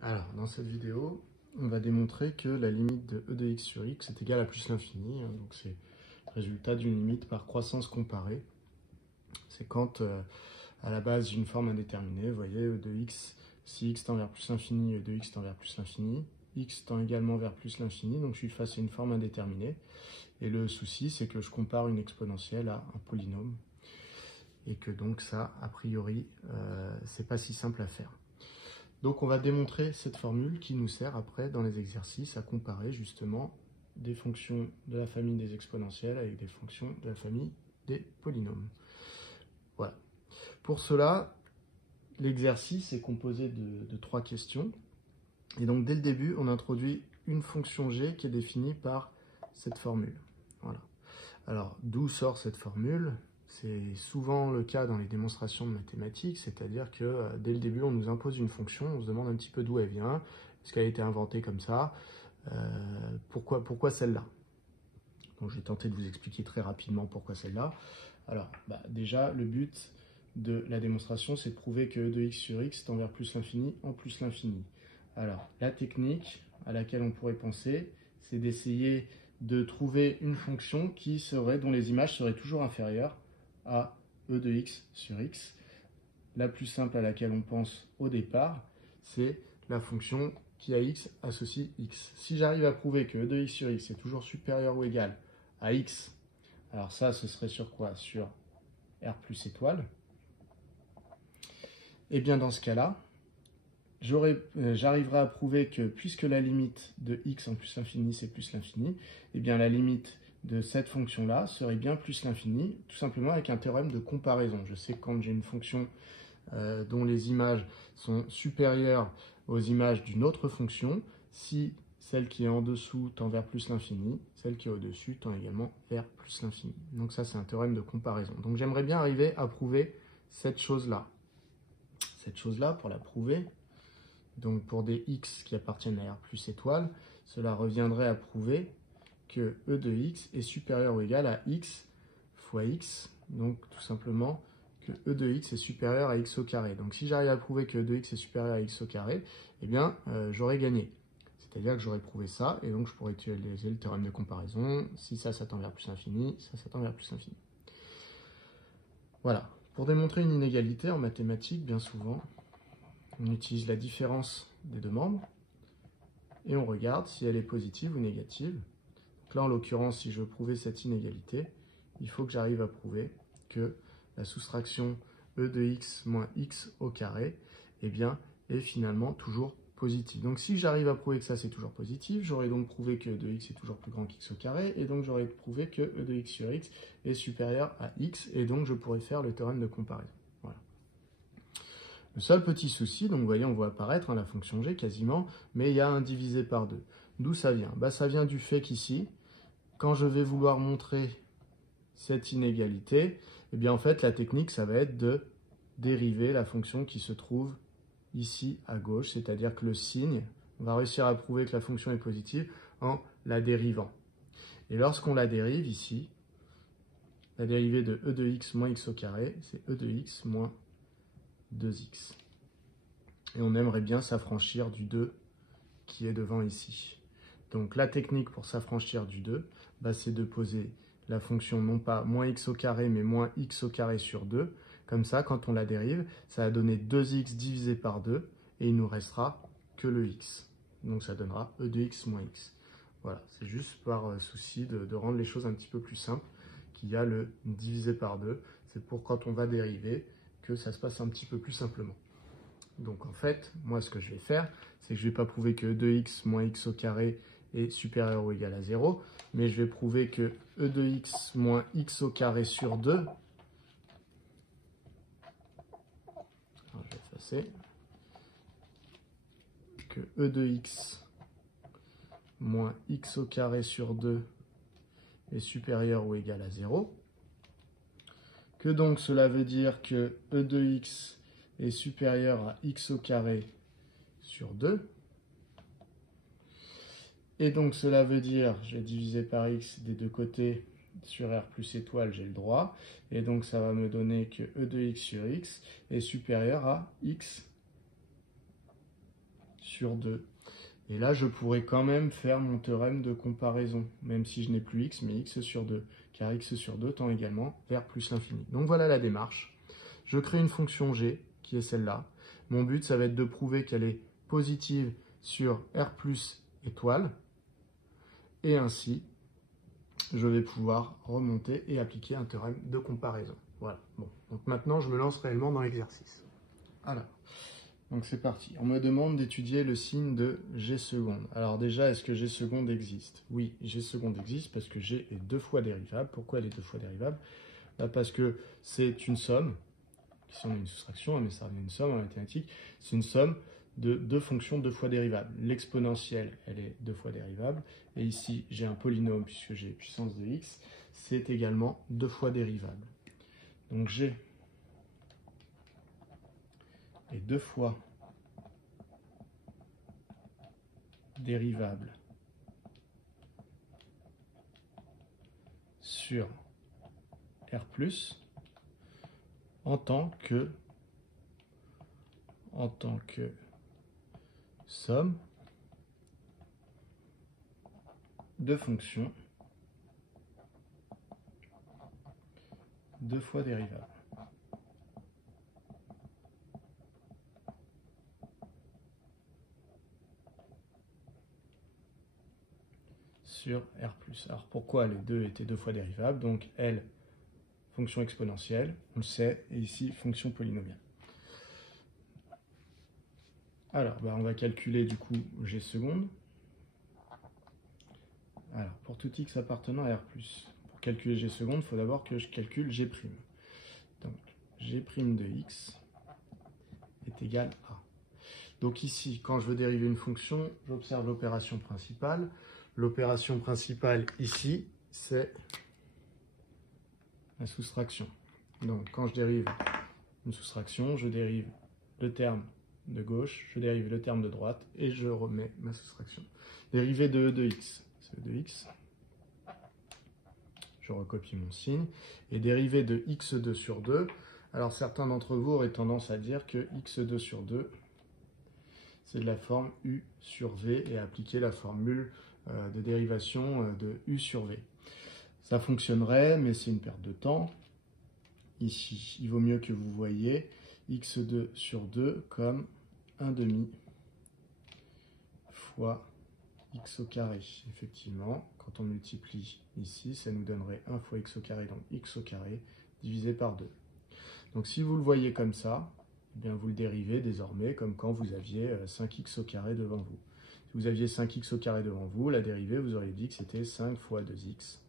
Alors, dans cette vidéo, on va démontrer que la limite de e de x sur x est égale à plus l'infini. Donc c'est le résultat d'une limite par croissance comparée. C'est quand, à la base d'une forme indéterminée, vous voyez, e de x, si x tend vers plus l'infini, e de x tend vers plus l'infini, x tend également vers plus l'infini, donc je suis face à une forme indéterminée. Et le souci, c'est que je compare une exponentielle à un polynôme. Et que donc ça, a priori, c'est pas si simple à faire. Donc on va démontrer cette formule qui nous sert après dans les exercices à comparer justement des fonctions de la famille des exponentielles avec des fonctions de la famille des polynômes. Voilà. Pour cela, l'exercice est composé de 3 questions. Et donc dès le début, on introduit une fonction g qui est définie par cette formule. Voilà. Alors d'où sort cette formule ? C'est souvent le cas dans les démonstrations de mathématiques, c'est-à-dire que dès le début, on nous impose une fonction, on se demande un petit peu d'où elle vient, est-ce qu'elle a été inventée comme ça, pourquoi celle-là? Donc je vais tenter de vous expliquer très rapidement pourquoi celle-là. Alors déjà, le but de la démonstration, c'est de prouver que e de x sur x tend vers plus l'infini en plus l'infini. Alors la technique à laquelle on pourrait penser, c'est d'essayer de trouver une fonction dont les images seraient toujours inférieures à e de x sur x. La plus simple à laquelle on pense au départ, c'est la fonction qui à x associe x. Si j'arrive à prouver que e de x sur x est toujours supérieur ou égal à x, alors ça, ce serait sur quoi? Sur r plus étoile. Et bien dans ce cas-là, j'arriverai à prouver que puisque la limite de x en plus l'infini, c'est plus l'infini, et bien la limite de cette fonction-là serait bien plus l'infini, tout simplement avec un théorème de comparaison. Je sais que quand j'ai une fonction dont les images sont supérieures aux images d'une autre fonction, si celle qui est en dessous tend vers plus l'infini, celle qui est au-dessus tend également vers plus l'infini. Donc ça, c'est un théorème de comparaison. Donc j'aimerais bien arriver à prouver cette chose-là. Cette chose-là, pour la prouver, donc pour des x qui appartiennent à r plus étoile, cela reviendrait à prouver que e de x est supérieur ou égal à x fois x, donc tout simplement que e de x est supérieur à x au carré. Donc si j'arrive à prouver que e de x est supérieur à x au carré, eh bien j'aurais gagné. C'est-à-dire que j'aurais prouvé ça, et donc je pourrais utiliser le théorème de comparaison. Si ça tend vers plus l'infini, ça tend vers plus l'infini. Voilà. Pour démontrer une inégalité en mathématiques, bien souvent, on utilise la différence des deux membres, et on regarde si elle est positive ou négative. Donc là, en l'occurrence, si je veux prouver cette inégalité, il faut que j'arrive à prouver que la soustraction e de x moins x au carré est finalement toujours positive. Donc si j'arrive à prouver que ça c'est toujours positif, j'aurais donc prouvé que e de x est toujours plus grand qu'x au carré, et donc j'aurais prouvé que e de x sur x est supérieur à x, et donc je pourrais faire le théorème de comparaison. Voilà. Le seul petit souci, donc vous voyez, on voit apparaître la fonction g quasiment, mais il y a un divisé par 2. D'où ça vient? Ça vient du fait qu'ici, quand je vais vouloir montrer cette inégalité, eh bien en fait la technique ça va être de dériver la fonction qui se trouve ici à gauche, c'est-à-dire que le signe, on va réussir à prouver que la fonction est positive en la dérivant. Et lorsqu'on la dérive ici, la dérivée de e de x moins x au carré, c'est e de x moins 2x. Et on aimerait bien s'affranchir du 2 qui est devant ici. Donc la technique pour s'affranchir du 2, c'est de poser la fonction non pas moins x au carré, mais moins x au carré sur 2. Comme ça, quand on la dérive, ça va donner 2x divisé par 2, et il nous restera que le x. Donc ça donnera e de x moins x. Voilà, c'est juste par souci de rendre les choses un petit peu plus simples qu'il y a le divisé par 2. C'est pour quand on va dériver que ça se passe un petit peu plus simplement. Donc en fait, moi ce que je vais faire, c'est que je ne vais pas prouver que e de x moins x au carré est supérieur ou égal à 0, mais je vais prouver que e de x moins x au carré sur 2, alors je vais effacer, que e de x moins x au carré sur 2 est supérieur ou égal à 0, que donc cela veut dire que e de x est supérieur à x au carré sur 2, et donc cela veut dire, je vais diviser par x des deux côtés, sur r plus étoile, j'ai le droit, et donc ça va me donner que e de x sur x est supérieur à x sur 2. Et là, je pourrais quand même faire mon théorème de comparaison, même si je n'ai plus x, mais x sur 2, car x sur 2 tend également vers plus l'infini. Donc voilà la démarche. Je crée une fonction g, qui est celle-là. Mon but, ça va être de prouver qu'elle est positive sur R plus étoile, et ainsi, je vais pouvoir remonter et appliquer un théorème de comparaison. Voilà. Bon. Donc maintenant, je me lance réellement dans l'exercice. Alors. Donc c'est parti. On me demande d'étudier le signe de g seconde. Alors déjà, est-ce que g seconde existe? Oui, g seconde existe parce que g est 2 fois dérivable. Pourquoi elle est 2 fois dérivable? Parce que c'est une somme, ici on a une soustraction, mais ça revient à une somme en mathématiques, c'est une somme de deux fonctions 2 fois dérivables. L'exponentielle, elle est 2 fois dérivable, et ici j'ai un polynôme puisque j'ai puissance de x, c'est également 2 fois dérivable. Donc g est 2 fois dérivable sur R+, en tant que somme de fonctions 2 fois dérivable. Sur R+. Alors pourquoi les deux étaient 2 fois dérivables? Donc L, fonction exponentielle, on le sait, et ici, fonction polynomiale. Alors, on va calculer du coup g seconde. Alors, pour tout x appartenant à R+, pour calculer g seconde, il faut d'abord que je calcule g'. Donc, g' de x est égal à. Donc ici, quand je veux dériver une fonction, j'observe l'opération principale. L'opération principale ici, c'est la soustraction. Donc quand je dérive une soustraction, je dérive le terme de gauche, je dérive le terme de droite, et je remets ma soustraction. Dérivée de e de x, c'est e de x. Je recopie mon signe. Et dérivée de x2 sur 2. Alors certains d'entre vous auraient tendance à dire que x2 sur 2, c'est de la forme u sur v, et appliquer la formule de dérivation de u sur v. Ça fonctionnerait, mais c'est une perte de temps. Ici, il vaut mieux que vous voyez x2 sur 2 comme 1/2 fois x au carré. Effectivement, quand on multiplie ici, ça nous donnerait 1 fois x au carré, donc x au carré, divisé par 2. Donc si vous le voyez comme ça, eh bien vous le dérivez désormais comme quand vous aviez 5x au carré devant vous. Si vous aviez 5x au carré devant vous, la dérivée, vous auriez dit que c'était 5 fois 2x.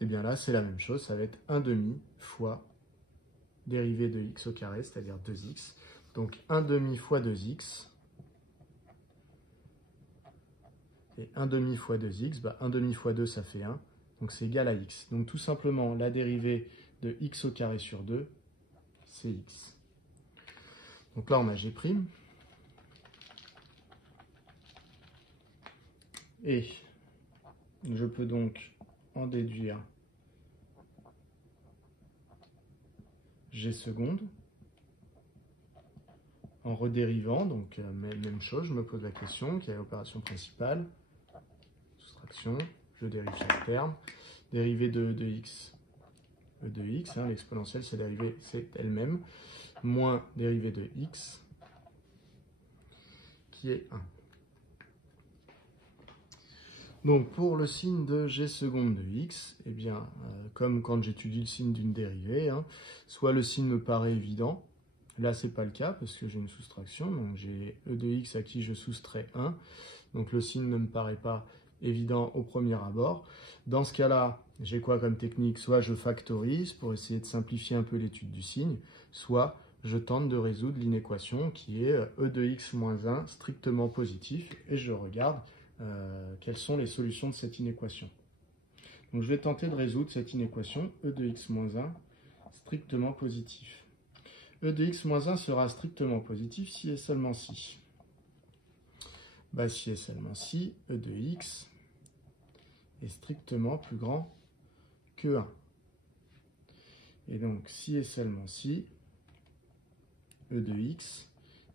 Et bien là, c'est la même chose, ça va être 1/2 fois dérivée de x au carré, c'est-à-dire 2x. Donc 1/2 fois 2x, et 1/2 fois 2x, 1/2 fois 2, ça fait 1, donc c'est égal à x. Donc tout simplement, la dérivée de x au carré sur 2, c'est x. Donc là, on a g'. Et je peux donc en déduire g seconde en redérivant, donc même chose, je me pose la question, quelle est l'opération principale? Soustraction, je dérive chaque terme. Dérivée de e de x, l'exponentielle, c'est elle-même, moins dérivée de x, qui est 1. Donc pour le signe de g seconde de x, eh bien, comme quand j'étudie le signe d'une dérivée, soit le signe me paraît évident, là c'est pas le cas parce que j'ai une soustraction, donc j'ai e de x à qui je soustrais 1, donc le signe ne me paraît pas évident au premier abord. Dans ce cas-là, j'ai quoi comme technique? Soit je factorise pour essayer de simplifier un peu l'étude du signe, soit je tente de résoudre l'inéquation qui est e de x moins 1 strictement positif, et je regarde quelles sont les solutions de cette inéquation. Donc je vais tenter de résoudre cette inéquation e de x moins 1 strictement positif. E de x moins 1 sera strictement positif si et seulement si. Si et seulement si e de x est strictement plus grand que 1. Et donc si et seulement si e de x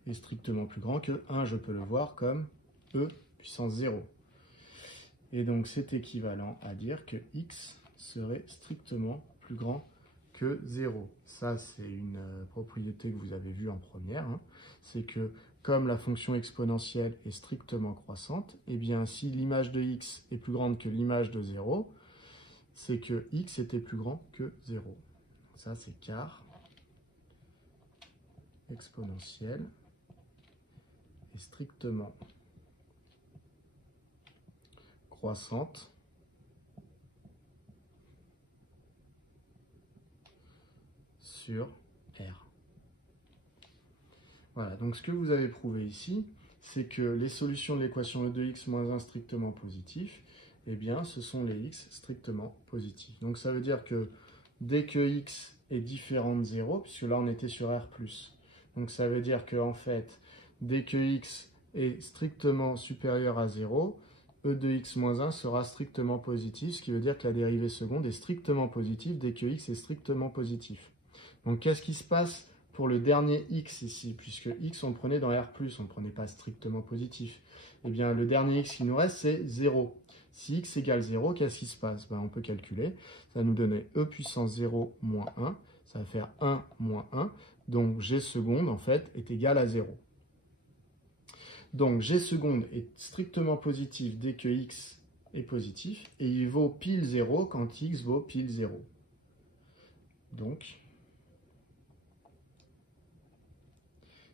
est strictement plus grand que 1, je peux le voir comme e puissance 0. Et donc c'est équivalent à dire que x serait strictement plus grand que 0. Ça, c'est une propriété que vous avez vue en première. Hein. C'est que comme la fonction exponentielle est strictement croissante, eh bien si l'image de x est plus grande que l'image de 0, c'est que x était plus grand que 0. Ça, c'est car exponentielle est strictement croissante sur R. Voilà, donc ce que vous avez prouvé ici, c'est que les solutions de l'équation e de x moins 1 strictement positif, eh bien, ce sont les x strictement positifs. Donc ça veut dire que dès que x est différent de 0, puisque là on était sur R+, donc ça veut dire que en fait, dès que x est strictement supérieur à 0, e de x moins 1 sera strictement positif, ce qui veut dire que la dérivée seconde est strictement positive dès que x est strictement positif. Donc qu'est-ce qui se passe pour le dernier x ici, puisque x on le prenait dans R+, on ne prenait pas strictement positif. Eh bien le dernier x qui nous reste c'est 0. Si x égale 0, qu'est-ce qui se passe? On peut calculer, ça va nous donner e puissance 0 moins 1, ça va faire 1 moins 1, donc g seconde en fait est égal à 0. Donc g seconde est strictement positif dès que x est positif, et il vaut pile 0 quand x vaut pile 0. Donc,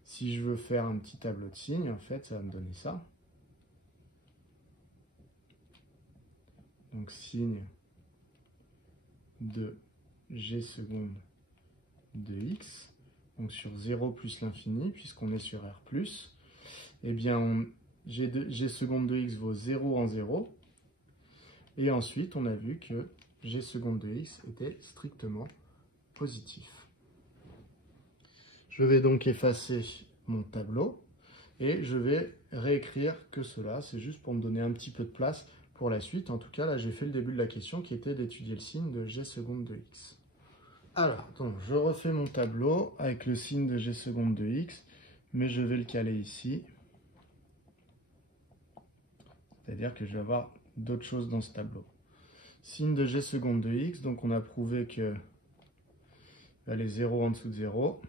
si je veux faire un petit tableau de signes, en fait, ça va me donner ça. Donc, signe de g seconde de x, donc sur 0 plus l'infini, puisqu'on est sur R+, eh bien, g seconde de x vaut 0 en 0, et ensuite, on a vu que g seconde de x était strictement positif. Je vais donc effacer mon tableau, et je vais réécrire que cela, c'est juste pour me donner un petit peu de place pour la suite. En tout cas, là, j'ai fait le début de la question qui était d'étudier le signe de g seconde de x. Alors, donc, je refais mon tableau avec le signe de g seconde de x, mais je vais le caler ici. C'est-à-dire que je vais avoir d'autres choses dans ce tableau. Signe de g seconde de x, donc on a prouvé que les 0 en dessous de 0,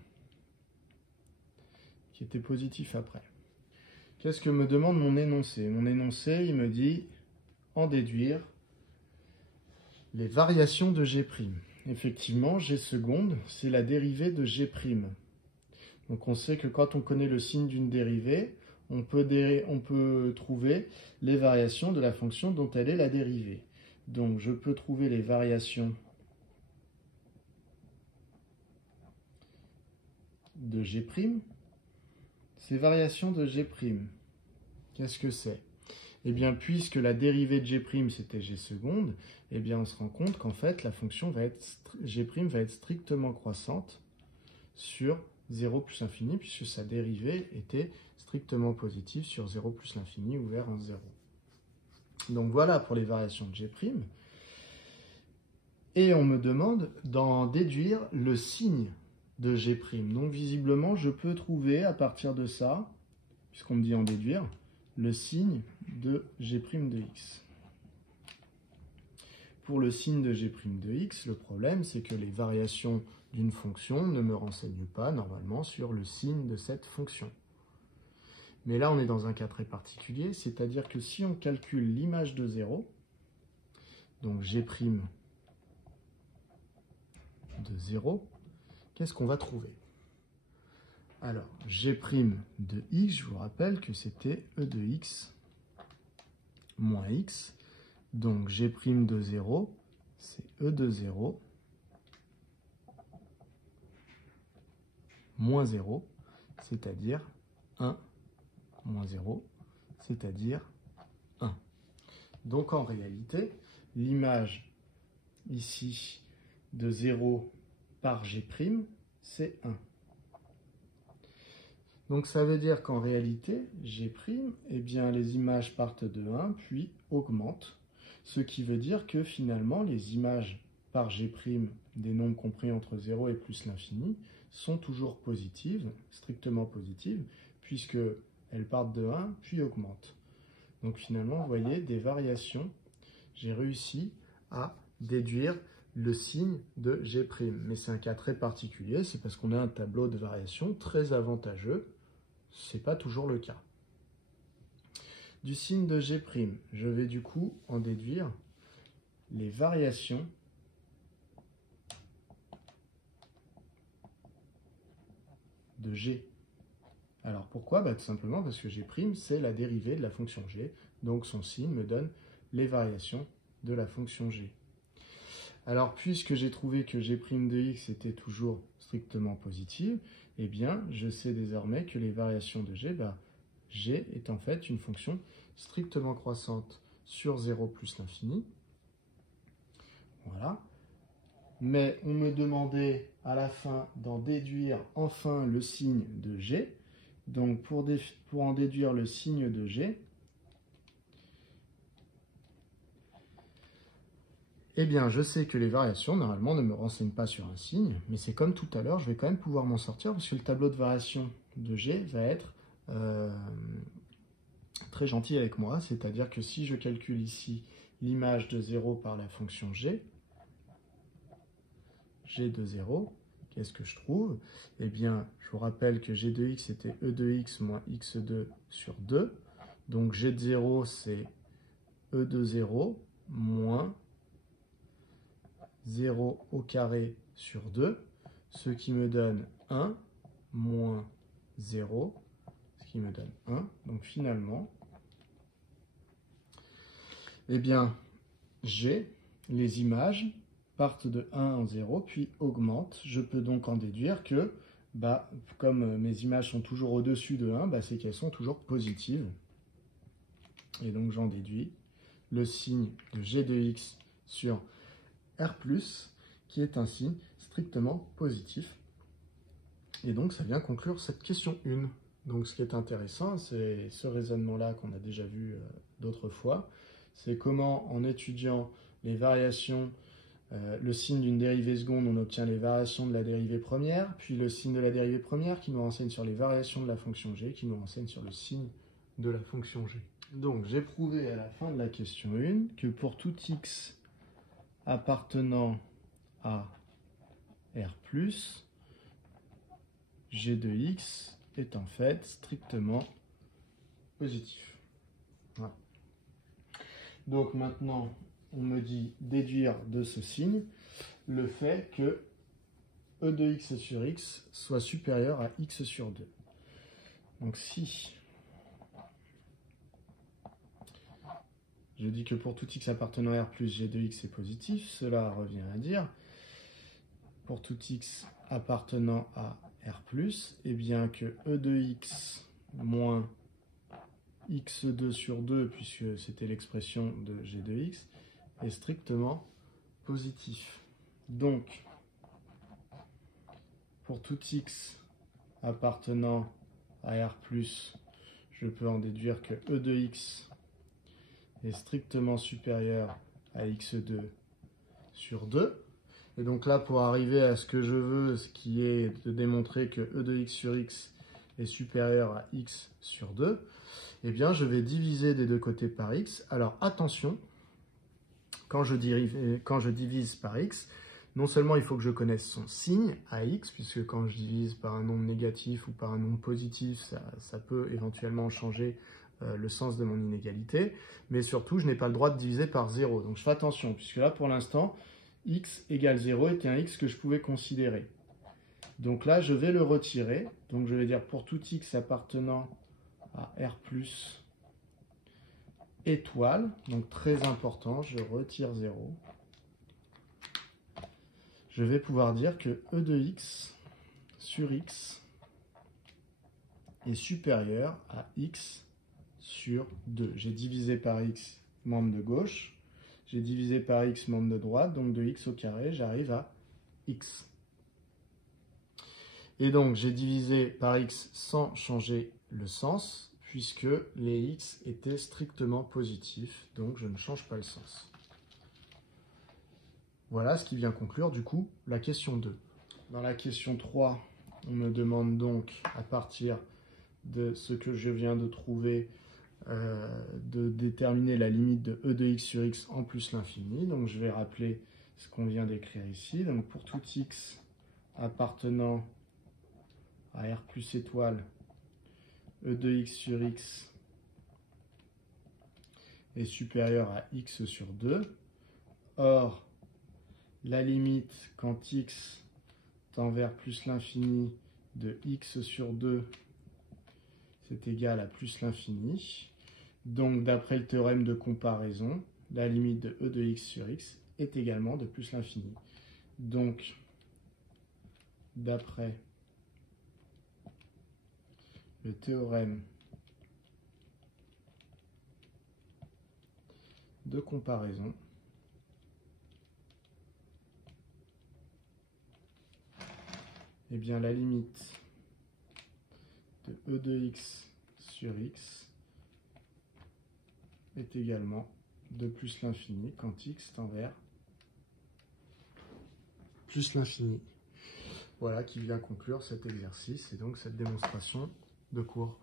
qui était positif après. Qu'est-ce que me demande mon énoncé? Mon énoncé, il me dit en déduire les variations de g'. Effectivement, g seconde, c'est la dérivée de g'. Donc on sait que quand on connaît le signe d'une dérivée, on peut trouver les variations de la fonction dont elle est la dérivée. Donc je peux trouver les variations de g'. Ces variations de g', qu'est-ce que c'est? Eh bien, puisque la dérivée de g' c'était g seconde, eh bien on se rend compte qu'en fait la fonction g' va être strictement croissante sur 0 plus l'infini, puisque sa dérivée était strictement positive sur 0 plus l'infini ouvert en 0. Donc voilà pour les variations de g'. Et on me demande d'en déduire le signe de g'. Donc visiblement, je peux trouver à partir de ça, puisqu'on me dit en déduire, le signe de g' de x. Pour le signe de g' de x, le problème, c'est que les variations d'une fonction ne me renseignent pas normalement sur le signe de cette fonction. Mais là, on est dans un cas très particulier, c'est-à-dire que si on calcule l'image de 0, donc g' de 0, qu'est-ce qu'on va trouver? Alors, g' de x, je vous rappelle que c'était e de x moins x. Donc, g' de 0, c'est e de 0 moins 0, c'est-à-dire 1 moins 0, c'est-à-dire 1. Donc, en réalité, l'image ici de 0 par g', c'est 1. Donc ça veut dire qu'en réalité, g', eh bien, les images partent de 1 puis augmentent, ce qui veut dire que finalement les images par g' des nombres compris entre 0 et plus l'infini sont toujours positives, strictement positives, puisqu'elles partent de 1, puis augmentent. Donc finalement, vous voyez, des variations, j'ai réussi à déduire le signe de G'. Mais c'est un cas très particulier, c'est parce qu'on a un tableau de variation très avantageux. Ce n'est pas toujours le cas. Du signe de G', je vais du coup en déduire les variations de G. Alors pourquoi? Tout simplement parce que G', c'est la dérivée de la fonction G, donc son signe me donne les variations de la fonction G. Alors puisque j'ai trouvé que G' de x était toujours strictement positive, eh bien je sais désormais que les variations de G, G est en fait une fonction strictement croissante sur 0 plus l'infini. Voilà. Mais on me demandait à la fin d'en déduire enfin le signe de G. Donc pour en déduire le signe de G, eh bien je sais que les variations normalement ne me renseignent pas sur un signe, mais c'est comme tout à l'heure, je vais quand même pouvoir m'en sortir parce que le tableau de variation de G va être très gentil avec moi, c'est-à-dire que si je calcule ici l'image de 0 par la fonction G, G de 0, qu'est-ce que je trouve? Eh bien, je vous rappelle que G de x était E de x moins x2 sur 2. Donc G de 0, c'est E de 0 moins 0 au carré sur 2, ce qui me donne 1 moins 0, ce qui me donne 1. Donc finalement, eh bien, G, les images partent de 1 en 0, puis augmentent. Je peux donc en déduire que, comme mes images sont toujours au-dessus de 1, c'est qu'elles sont toujours positives. Et donc j'en déduis le signe de G de x sur R+, qui est un signe strictement positif. Et donc ça vient conclure cette question 1. Donc ce qui est intéressant, c'est ce raisonnement-là qu'on a déjà vu d'autres fois. C'est comment, en étudiant les variations, le signe d'une dérivée seconde, on obtient les variations de la dérivée première, puis le signe de la dérivée première qui nous renseigne sur les variations de la fonction g, qui nous renseigne sur le signe de la fonction g. Donc j'ai prouvé à la fin de la question 1 que pour tout x appartenant à R+, g de x est en fait strictement positif. Voilà. Donc maintenant, on me dit déduire de ce signe le fait que E de x sur x soit supérieur à x sur 2. Donc si je dis que pour tout x appartenant à R+, g de x est positif, cela revient à dire pour tout x appartenant à R+, eh bien que E de x moins x2 sur 2, puisque c'était l'expression de g de x, est strictement positif. Donc, pour tout x appartenant à R+, je peux en déduire que E de x est strictement supérieur à x2 sur 2. Et donc là, pour arriver à ce que je veux, ce qui est de démontrer que E de x sur x est supérieur à x sur 2, eh bien, je vais diviser des deux côtés par x. Alors attention, quand je divise par x, non seulement il faut que je connaisse son signe à x, puisque quand je divise par un nombre négatif ou par un nombre positif, ça peut éventuellement changer le sens de mon inégalité, mais surtout, je n'ai pas le droit de diviser par 0. Donc je fais attention, puisque là, pour l'instant, x égale 0 était un x que je pouvais considérer. Donc là, je vais le retirer. Donc je vais dire pour tout x appartenant à R+, étoile, donc très important, je retire 0. Je vais pouvoir dire que E de x sur x est supérieur à x sur 2. J'ai divisé par x membre de gauche, j'ai divisé par x membre de droite, donc de x au carré, j'arrive à x. Et donc j'ai divisé par x sans changer le sens, puisque les x étaient strictement positifs, donc je ne change pas le sens. Voilà ce qui vient conclure du coup la question 2. Dans la question 3, on me demande donc à partir de ce que je viens de trouver, de déterminer la limite de e de x sur x en plus l'infini. Donc je vais rappeler ce qu'on vient d'écrire ici. Donc pour tout x appartenant à R plus étoile, e de x sur x est supérieur à x sur 2. Or, la limite quand x tend vers plus l'infini de x sur 2, c'est égal à plus l'infini. Donc, d'après le théorème de comparaison, la limite de e de x sur x est également de plus l'infini. Donc, d'après le théorème de comparaison, eh bien la limite de e de x sur x est également de plus l'infini quand x tend vers plus l'infini. Voilà qui vient conclure cet exercice et donc cette démonstration de cours.